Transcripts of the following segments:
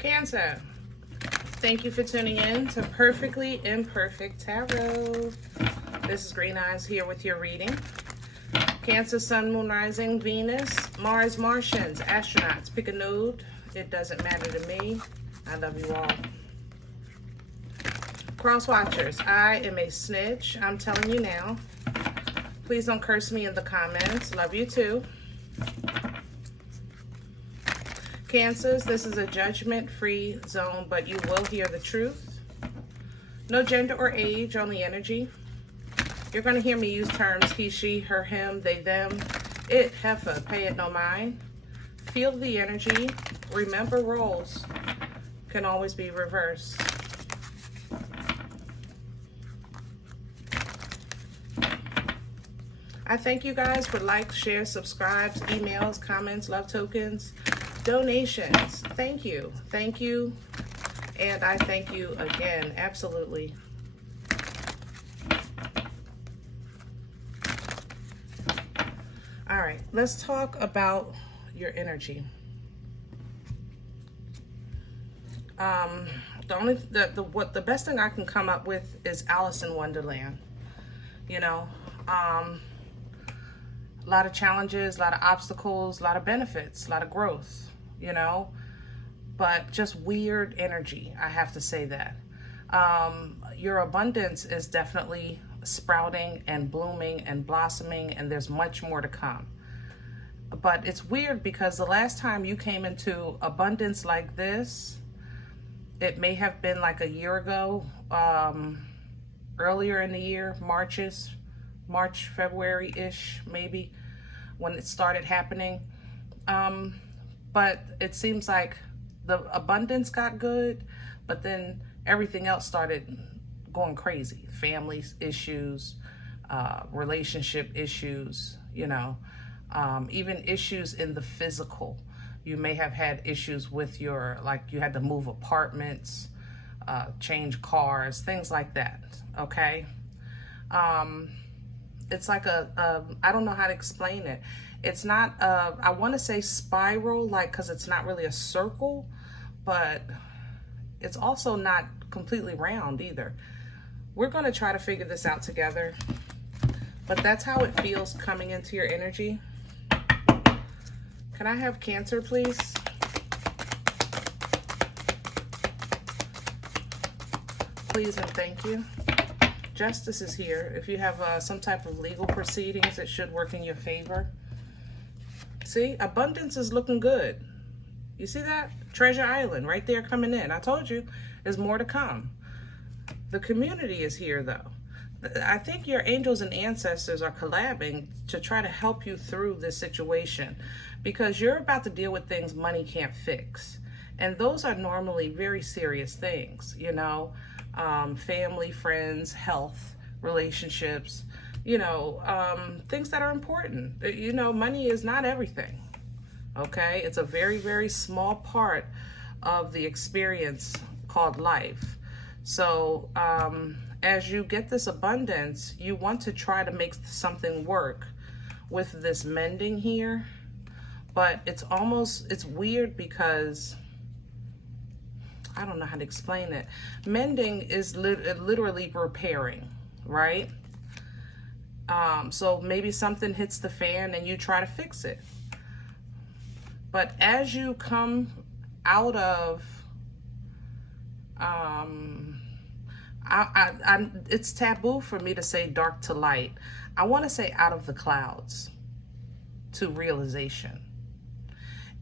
Cancer, thank you for tuning in to Perfectly Imperfect Tarot. This is Green Eyes here with your reading. Cancer, Sun, Moon, Rising, Venus, Mars, Martians, astronauts. Pick a node. It doesn't matter to me. I love you all. Cross watchers, I am a snitch. I'm telling you now. Please don't curse me in the comments. Love you too. Cancers, this is a judgment-free zone, but you will hear the truth. No gender or age, only energy. You're going to hear me use terms he, she, her, him, they, them, it, heifer, pay it no mind. Feel the energy. Remember, roles can always be reversed. I thank you guys for likes, shares, subscribes, emails, comments, love tokens, donations. Thank you. Thank you. And I thank you again. Absolutely. All right, let's talk about your energy. The best thing I can come up with is Alice in Wonderland. You know, a lot of challenges, a lot of obstacles, a lot of benefits, a lot of growth, you know, but just weird energy. I have to say that. Your abundance is definitely sprouting and blooming and blossoming, and there's much more to come. But it's weird because the last time you came into abundance like this, it may have been like a year ago, earlier in the year, March, February-ish, maybe, when it started happening. But it seems like the abundance got good, but then everything else started going crazy. Family issues, relationship issues, you know, even issues in the physical. You may have had issues with like you had to move apartments, change cars, things like that, okay? It's like I don't know how to explain it. It's not, I want to say spiral, like, because it's not really a circle, but it's also not completely round either. We're going to try to figure this out together, but that's how it feels coming into your energy. Can I have Cancer, please? Please and thank you. Justice is here. If you have some type of legal proceedings, it should work in your favor. See, abundance is looking good. You see that? Treasure Island right there coming in. I told you, there's more to come. The community is here, though. I think your angels and ancestors are collabing to try to help you through this situation, because you're about to deal with things money can't fix. And those are normally very serious things, you know, family, friends, health, relationships, you know, things that are important. You know, money is not everything, okay? It's a very, very small part of the experience called life. So as you get this abundance, you want to try to make something work with this mending here. But it's weird because I don't know how to explain it. Mending is literally repairing, right? So maybe something hits the fan and you try to fix it. But as you come out of, it's taboo for me to say dark to light. I want to say out of the clouds to realization.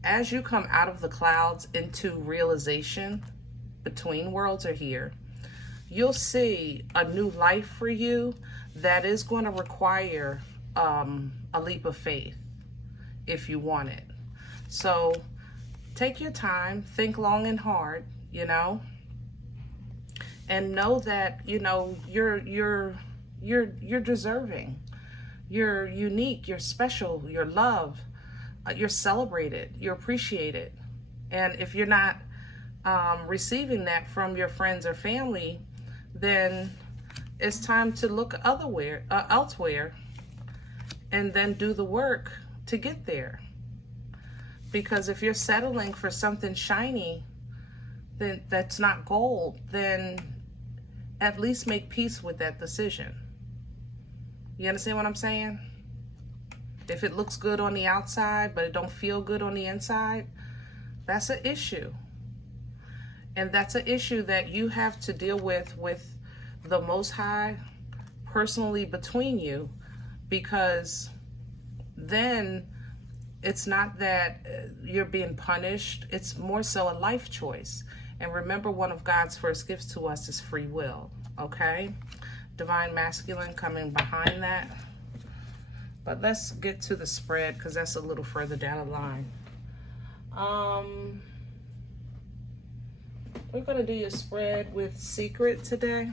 As you come out of the clouds into realization, between worlds are here, you'll see a new life for you that is going to require a leap of faith if you want it. So take your time, think long and hard, you know, and know that, you know, you're deserving, you're unique, you're special, you're loved, you're celebrated, you're appreciated. And if you're not receiving that from your friends or family, then it's time to look elsewhere and then do the work to get there. Because if you're settling for something shiny, then that's not gold, then at least make peace with that decision. You understand what I'm saying? If it looks good on the outside, but it don't feel good on the inside, that's an issue. And that's an issue that you have to deal with the Most High personally between you, because then it's not that you're being punished. It's more so a life choice. And remember, one of God's first gifts to us is free will, okay? Divine Masculine coming behind that. But let's get to the spread, because that's a little further down the line. We're going to do your spread with Secret today.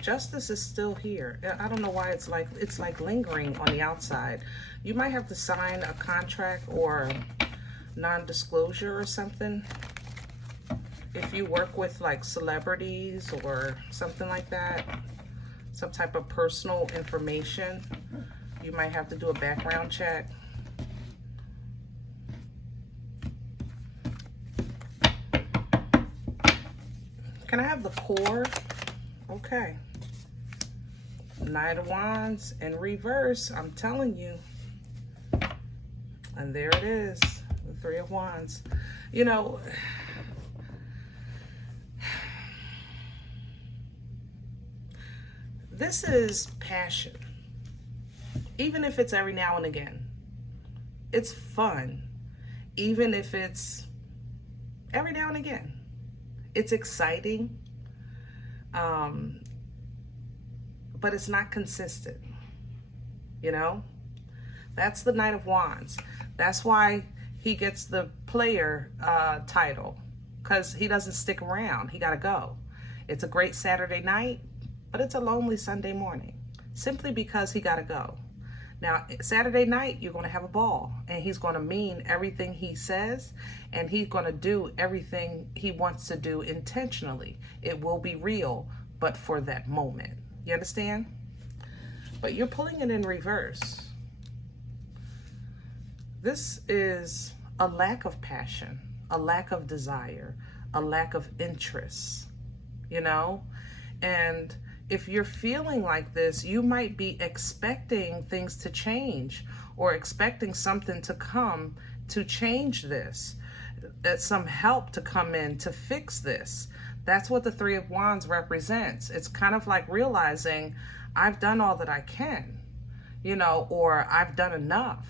Justice is still here. I don't know why it's like lingering on the outside. You might have to sign a contract or non-disclosure or something. If you work with like celebrities or something like that, some type of personal information, you might have to do a background check. Can I have the core? Okay. Knight of Wands in reverse, I'm telling you. And there it is, the Three of Wands. You know, this is passion. Even if it's every now and again. It's fun. Even if it's every now and again. It's exciting. But it's not consistent, you know? That's the Knight of Wands. That's why he gets the player title, because he doesn't stick around. He got to go. It's a great Saturday night, but it's a lonely Sunday morning, simply because he got to go. Now, Saturday night, you're going to have a ball, and he's going to mean everything he says, and he's going to do everything he wants to do intentionally. It will be real, but for that moment. You understand? But you're pulling it in reverse. This is a lack of passion, a lack of desire, a lack of interest, you know? And if you're feeling like this, you might be expecting things to change or expecting something to come to change this, some help to come in to fix this. That's what the Three of Wands represents. It's kind of like realizing I've done all that I can, you know, or I've done enough.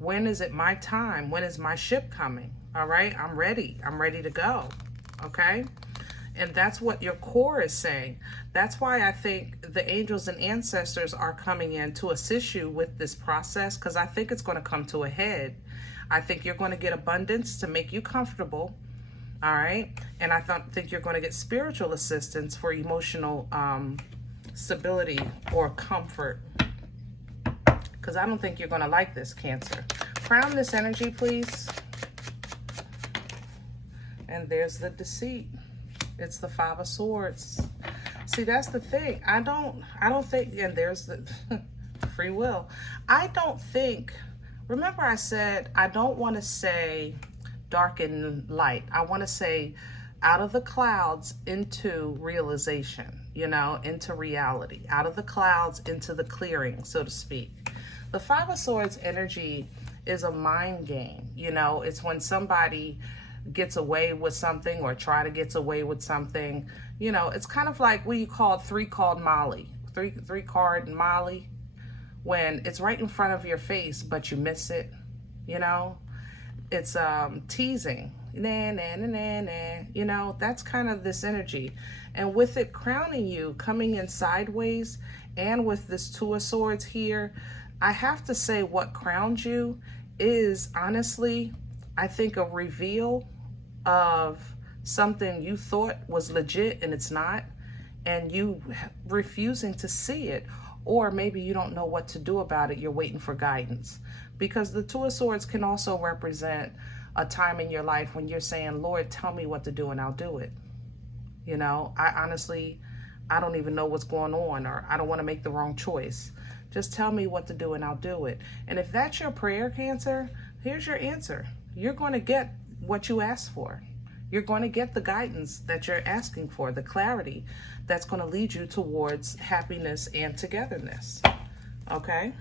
When is it my time? When is my ship coming? All right, I'm ready. I'm ready to go. Okay. And that's what your core is saying. That's why I think the angels and ancestors are coming in to assist you with this process, because I think it's going to come to a head. I think you're going to get abundance to make you comfortable. All right. And I think you're going to get spiritual assistance for emotional stability or comfort. Because I don't think you're going to like this, Cancer. Crown this energy, please. And there's the deceit. It's the Five of Swords. See, that's the thing. I don't think, and there's the free will. I don't think, remember I said, I don't want to say dark and light. I want to say out of the clouds into realization, you know, into reality, out of the clouds into the clearing, so to speak. The Five of Swords energy is a mind game. You know, it's when somebody gets away with something or try to get away with something. You know, it's kind of like what you call three card Molly, when it's right in front of your face, but you miss it, you know. It's teasing, nah, nah, nah, nah, nah. You know, that's kind of this energy. And with it crowning you, coming in sideways, and with this Two of Swords here, I have to say what crowned you is honestly, I think, a reveal of something you thought was legit and it's not, and you refusing to see it, or maybe you don't know what to do about it. You're waiting for guidance. Because the Two of Swords can also represent a time in your life when you're saying, Lord, tell me what to do and I'll do it. You know, I honestly, I don't even know what's going on, or I don't want to make the wrong choice. Just tell me what to do and I'll do it. And if that's your prayer, Cancer, here's your answer. You're going to get what you asked for. You're going to get the guidance that you're asking for, the clarity that's going to lead you towards happiness and togetherness. Okay?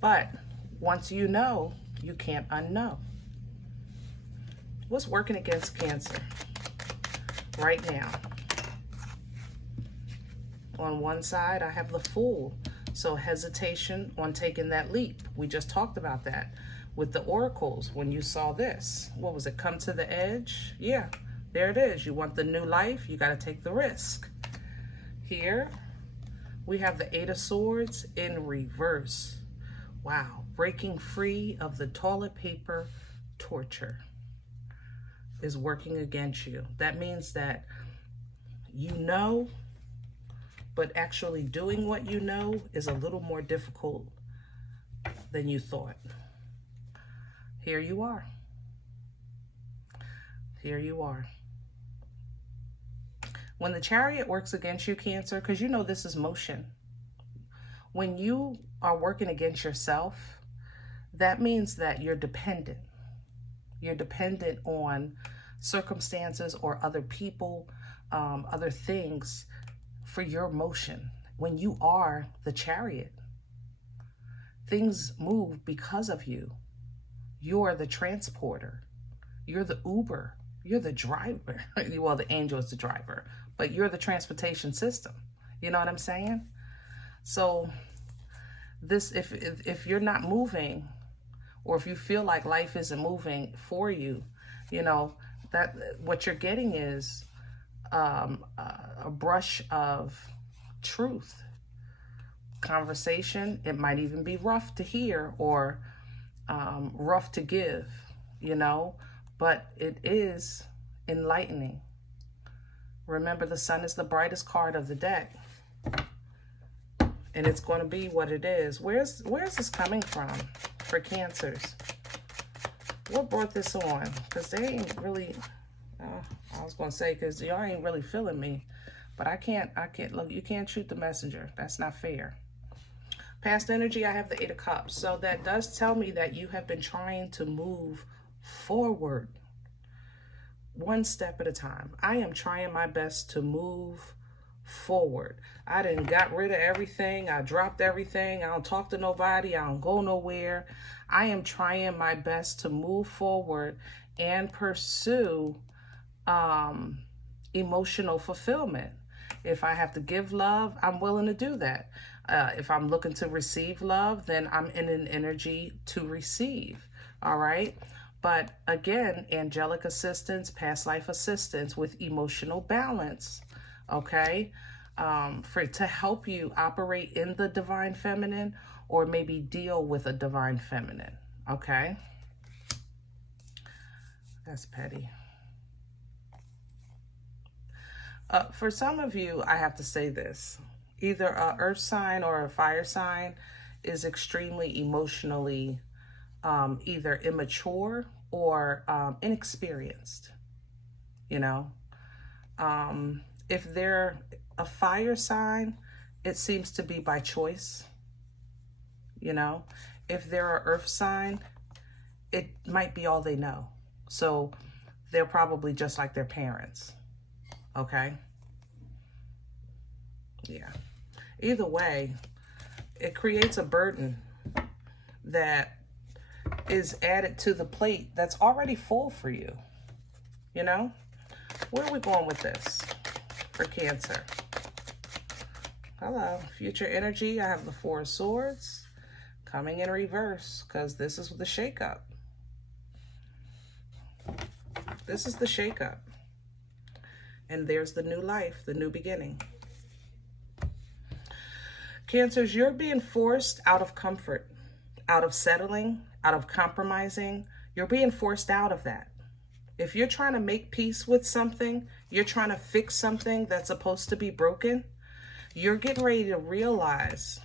But once you know, you can't unknow. What's working against Cancer right now? On one side, I have the Fool. So hesitation on taking that leap. We just talked about that with the oracles. When you saw this, what was it? Come to the edge? Yeah, there it is. You want the new life, you got to take the risk. Here, we have the Eight of Swords in reverse. Wow, breaking free of the toilet paper torture is working against you. That means that you know, but actually doing what you know is a little more difficult than you thought. Here you are. Here you are. When the Chariot works against you, Cancer, because you know this is motion. When you are working against yourself, that means that you're dependent. You're dependent on circumstances or other people, other things for your motion. When you are the Chariot, things move because of you. You're the transporter. You're the Uber. You're the driver. Well, the angel is the driver, but you're the transportation system. You know what I'm saying? So this, if you're not moving, or if you feel like life isn't moving for you, you know, that what you're getting is a brush of truth. Conversation, it might even be rough to hear or rough to give, you know, but it is enlightening. Remember, the Sun is the brightest card of the deck, and it's going to be what it is. Where's this coming from for Cancers? What brought this on? Because they ain't really, I was going to say, because y'all ain't really feeling me, but I can't, look, you can't shoot the messenger. That's not fair. Past energy, I have the Eight of Cups. So that does tell me that you have been trying to move forward one step at a time. I am trying my best to move forward. I done got rid of everything. I dropped everything. I don't talk to nobody. I don't go nowhere. I am trying my best to move forward and pursue emotional fulfillment. If I have to give love, I'm willing to do that. If I'm looking to receive love, then I'm in an energy to receive. All right. But again, angelic assistance, past life assistance with emotional balance. Okay. To help you operate in the divine feminine, or maybe deal with a divine feminine. Okay. That's petty. For some of you, I have to say this. Either an earth sign or a fire sign is extremely emotionally either immature or inexperienced. You know, if they're a fire sign, it seems to be by choice. You know, if they're an earth sign, it might be all they know. So they're probably just like their parents. Okay. Yeah. Either way, it creates a burden that is added to the plate that's already full for you. You know? Where are we going with this for Cancer? Hello. Future energy. I have the Four of Swords coming in reverse because this is the shakeup. This is the shakeup. And there's the new life, the new beginning. Cancers, you're being forced out of comfort, out of settling, out of compromising. You're being forced out of that. If you're trying to make peace with something, you're trying to fix something that's supposed to be broken, you're getting ready to realize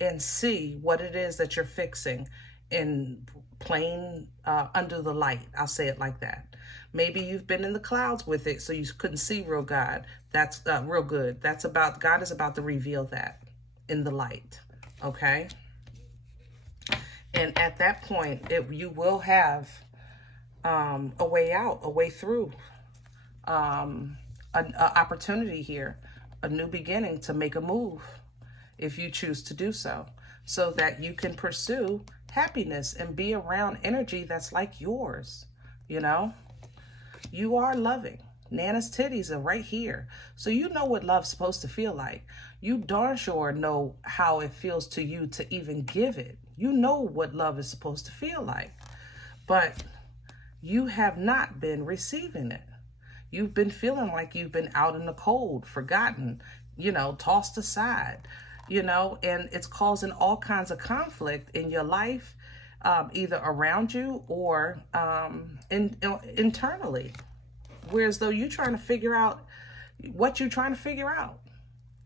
and see what it is that you're fixing in plain under the light. I'll say it like that. Maybe you've been in the clouds with it, so you couldn't see real God. That's real good. That's about, God is about to reveal that in the light, okay? And at that point, you will have a way out, a way through, an opportunity here, a new beginning to make a move if you choose to do so that you can pursue happiness and be around energy that's like yours, you know? You are loving. Nana's titties are right here. So you know what love's supposed to feel like. You darn sure know how it feels to you to even give it. You know what love is supposed to feel like. But you have not been receiving it. You've been feeling like you've been out in the cold, forgotten, you know, tossed aside, you know, and it's causing all kinds of conflict in your life, either around you or internally. Whereas though you're trying to figure out what you're trying to figure out.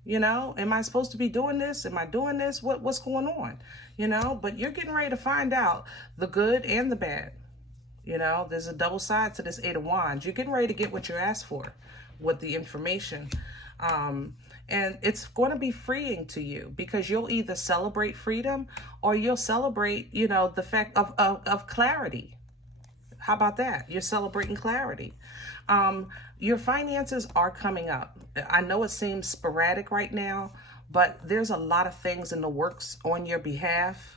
You know, am I supposed to be doing this? Am I doing this? What's going on? You know, but you're getting ready to find out the good and the bad. You know, there's a double side to this Eight of Wands. You're getting ready to get what you asked for with the information. And it's going to be freeing to you because you'll either celebrate freedom or you'll celebrate, you know, the fact of clarity. How about that? You're celebrating clarity. Your finances are coming up. I know it seems sporadic right now, but there's a lot of things in the works on your behalf.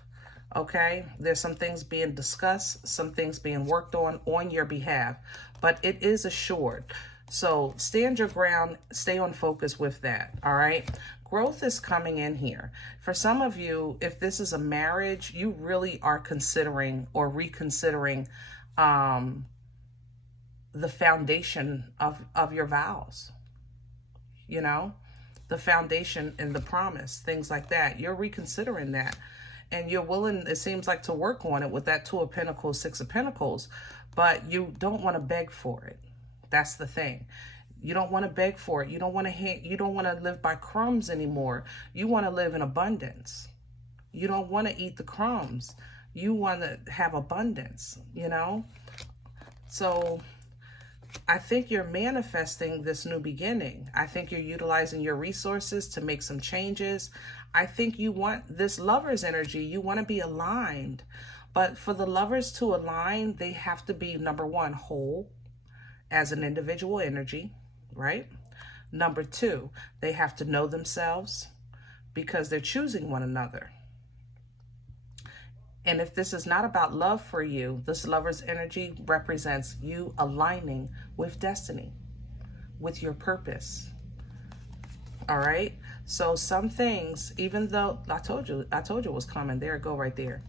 Okay, there's some things being discussed, some things being worked on your behalf, but it is assured. So stand your ground, stay on focus with that, all right? Growth is coming in here. For some of you, if this is a marriage, you really are considering or reconsidering the foundation of your vows, you know? The foundation and the promise, things like that. You're reconsidering that. And you're willing, it seems like, to work on it with that Two of Pentacles, Six of Pentacles, but you don't want to beg for it. That's the thing. You don't want to beg for it. You don't want to live by crumbs anymore. You want to live in abundance. You don't want to eat the crumbs. You want to have abundance, you know? So I think you're manifesting this new beginning. I think you're utilizing your resources to make some changes. I think you want this lover's energy. You want to be aligned. But for the lovers to align, they have to be, number one, whole as an individual energy, right? Number two, they have to know themselves because they're choosing one another. And if this is not about love for you, this lover's energy represents you aligning with destiny, with your purpose. All right? So some things, even though I told you it was coming, there it go right there.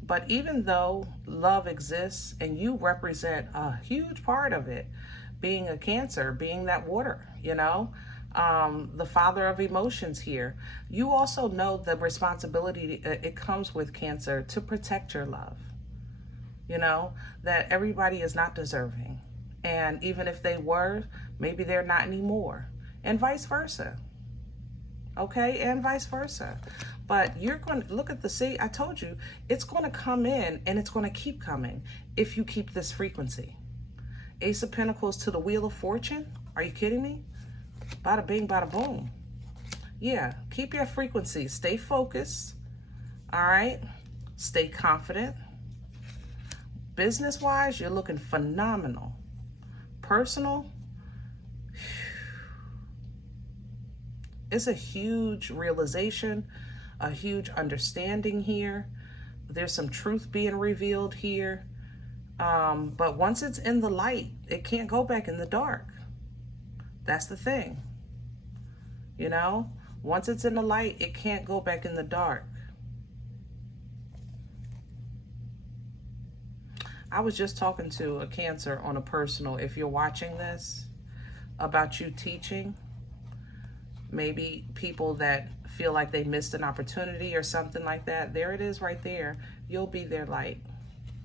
But even though love exists and you represent a huge part of it, being a Cancer, being that water, you know, the father of emotions here, you also know the responsibility it comes with, Cancer, to protect your love. You know, that everybody is not deserving. And even if they were, maybe they're not anymore. And vice versa. Okay, and vice versa. But you're going to look at the sea. I told you, it's going to come in and it's going to keep coming if you keep this frequency. Ace of Pentacles to the Wheel of Fortune. Are you kidding me? Bada bing, bada boom. Yeah, keep your frequency. Stay focused. All right? Stay confident. Business-wise, you're looking phenomenal. Personal, it's a huge realization, a huge understanding here. There's some truth being revealed here. But once it's in the light, it can't go back in the dark. That's the thing. You know, once it's in the light, it can't go back in the dark. I was just talking to a Cancer on a personal, if you're watching this, about you teaching. Maybe people that feel like they missed an opportunity or something like that. There it is right there. You'll be their light.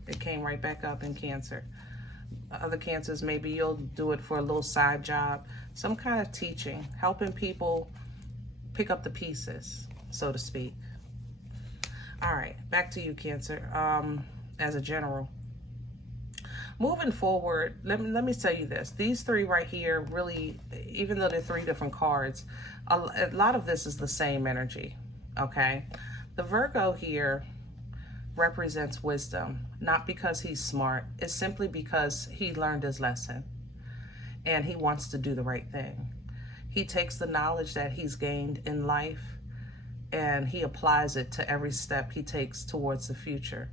It came right back up in Cancer. Other Cancers, maybe you'll do it for a little side job. Some kind of teaching, helping people pick up the pieces, so to speak. All right, back to you, Cancer, as a general. moving forward, let me tell you this. These three right here really, even though they're three different cards, a lot of this is the same energy, okay? The Virgo here represents wisdom, not because he's smart. It's simply because he learned his lesson and he wants to do the right thing. He takes the knowledge that he's gained in life and he applies it to every step he takes towards the future.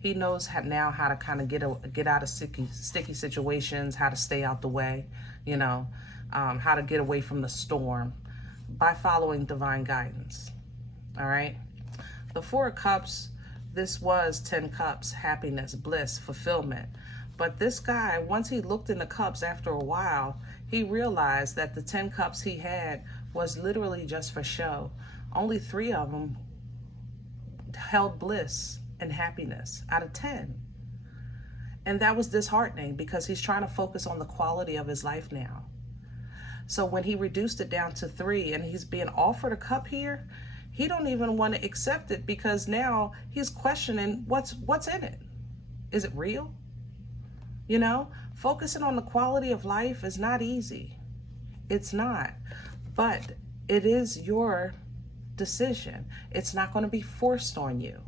He knows now how to kind of get out of sticky situations, how to stay out the way, you know, how to get away from the storm by following divine guidance. All right. The Four of Cups, this was 10 cups, happiness, bliss, fulfillment. But this guy, once he looked in the cups after a while, he realized that the 10 cups he had was literally just for show. Only 3 of them held bliss and happiness out of 10. And that was disheartening because he's trying to focus on the quality of his life now. So when he reduced it down to 3 and he's being offered a cup here, he don't even want to accept it because now he's questioning what's in it. Is it real? You know, focusing on the quality of life is not easy. It's not. But it is your decision. It's not going to be forced on you.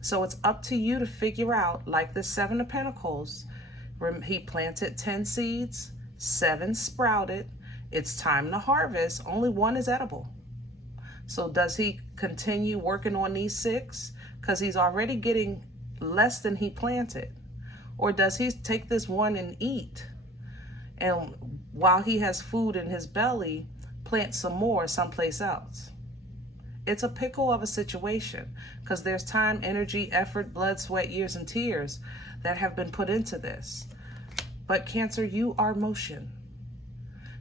So it's up to you to figure out, like the 7 of Pentacles, he planted 10 seeds, 7 sprouted. It's time to harvest. Only 1 is edible. So does he continue working on these 6? Because he's already getting less than he planted. Or does he take this 1 and eat? And while he has food in his belly, plant some more someplace else? It's a pickle of a situation because there's time, energy, effort, blood, sweat, years, and tears that have been put into this. But Cancer, you are motion.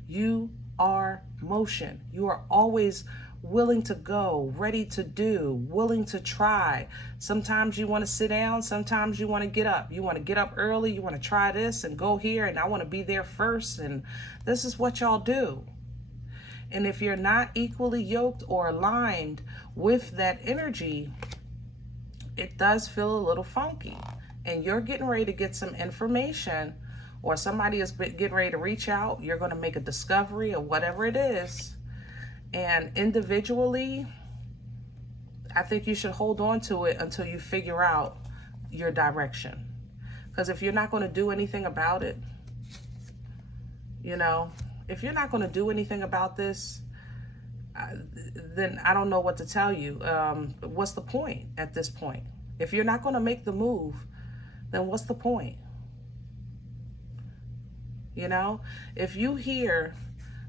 You are motion. You are always willing to go, ready to do, willing to try. Sometimes you want to sit down, sometimes you want to get up. You want to get up early, you want to try this and go here, and I want to be there first, and this is what y'all do. And if you're not equally yoked or aligned with that energy, it does feel a little funky. And you're getting ready to get some information, or somebody is getting ready to reach out. You're going to make a discovery of whatever it is. And individually, I think you should hold on to it until you figure out your direction. Because if you're not going to do anything about it, you know, if you're not going to do anything about this, then I don't know what to tell you. What's the point at this point? If you're not going to make the move, then what's the point? You know, if you hear,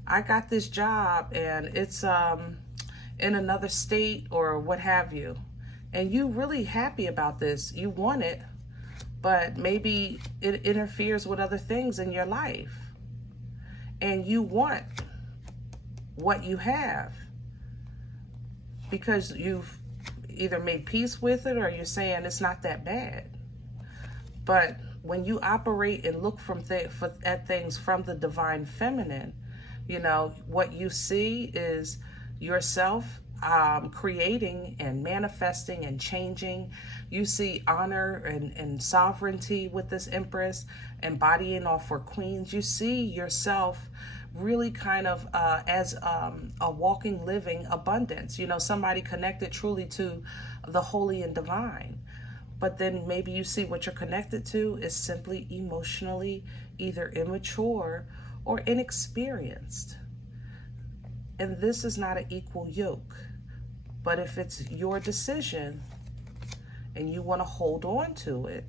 I got this job and it's in another state or what have you, and you really happy about this, you want it, but maybe it interferes with other things in your life, and you want what you have because you've either made peace with it or you're saying it's not that bad. But when you operate and look at things from the divine feminine, you know, what you see is yourself creating and manifesting and changing. You see honor and sovereignty with this Empress, embodying all four queens. You see yourself really kind of as a walking, living abundance. You know, somebody connected truly to the holy and divine. But then maybe you see what you're connected to is simply emotionally either immature or inexperienced. And this is not an equal yoke. But if it's your decision and you want to hold on to it,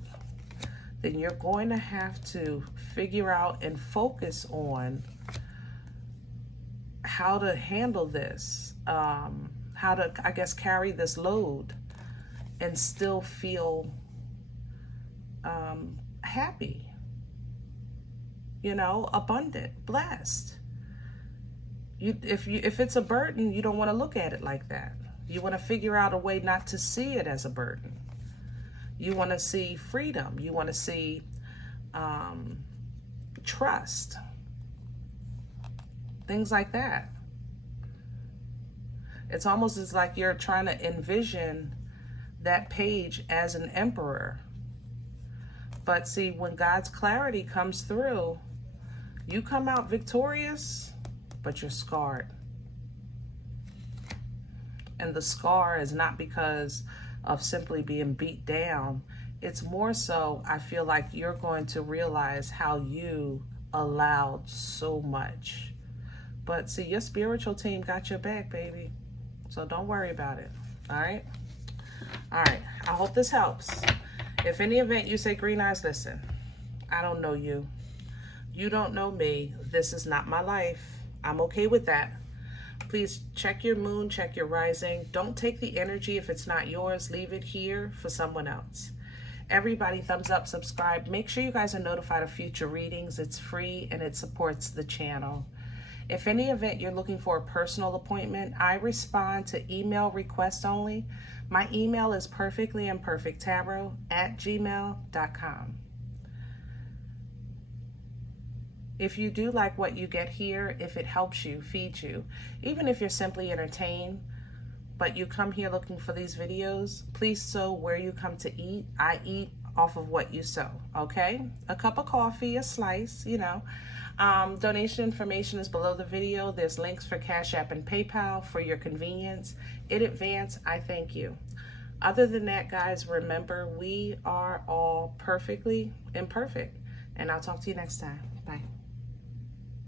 then you're going to have to figure out and focus on how to handle this, how to, I guess, carry this load and still feel happy, you know, abundant, blessed. If it's a burden, you don't want to look at it like that. You want to figure out a way not to see it as a burden. You want to see freedom. You want to see trust. Things like that. It's almost as like you're trying to envision that page as an emperor But see, when God's clarity comes through, you come out victorious, but you're scarred. And the scar is not because of simply being beat down. It's more so, I feel like you're going to realize how you allowed so much. But see, your spiritual team got your back, baby. So don't worry about it. All right? All right. I hope this helps. If any event you say, Green Eyes, listen, I don't know you. You don't know me. This is not my life. I'm okay with that. Please check your moon, check your rising. Don't take the energy if it's not yours. Leave it here for someone else. Everybody, thumbs up, subscribe. Make sure you guys are notified of future readings. It's free and it supports the channel. If any event you're looking for a personal appointment, I respond to email requests only. My email is perfectlyimperfecttarot@gmail.com. If you do like what you get here, if it helps you, feeds you, even if you're simply entertained, but you come here looking for these videos, please sow where you come to eat. I eat off of what you sow, okay? A cup of coffee, a slice, you know. Donation information is below the video. There's links for CashApp and PayPal for your convenience. In advance, I thank you. Other than that, guys, remember, we are all perfectly imperfect. And I'll talk to you next time.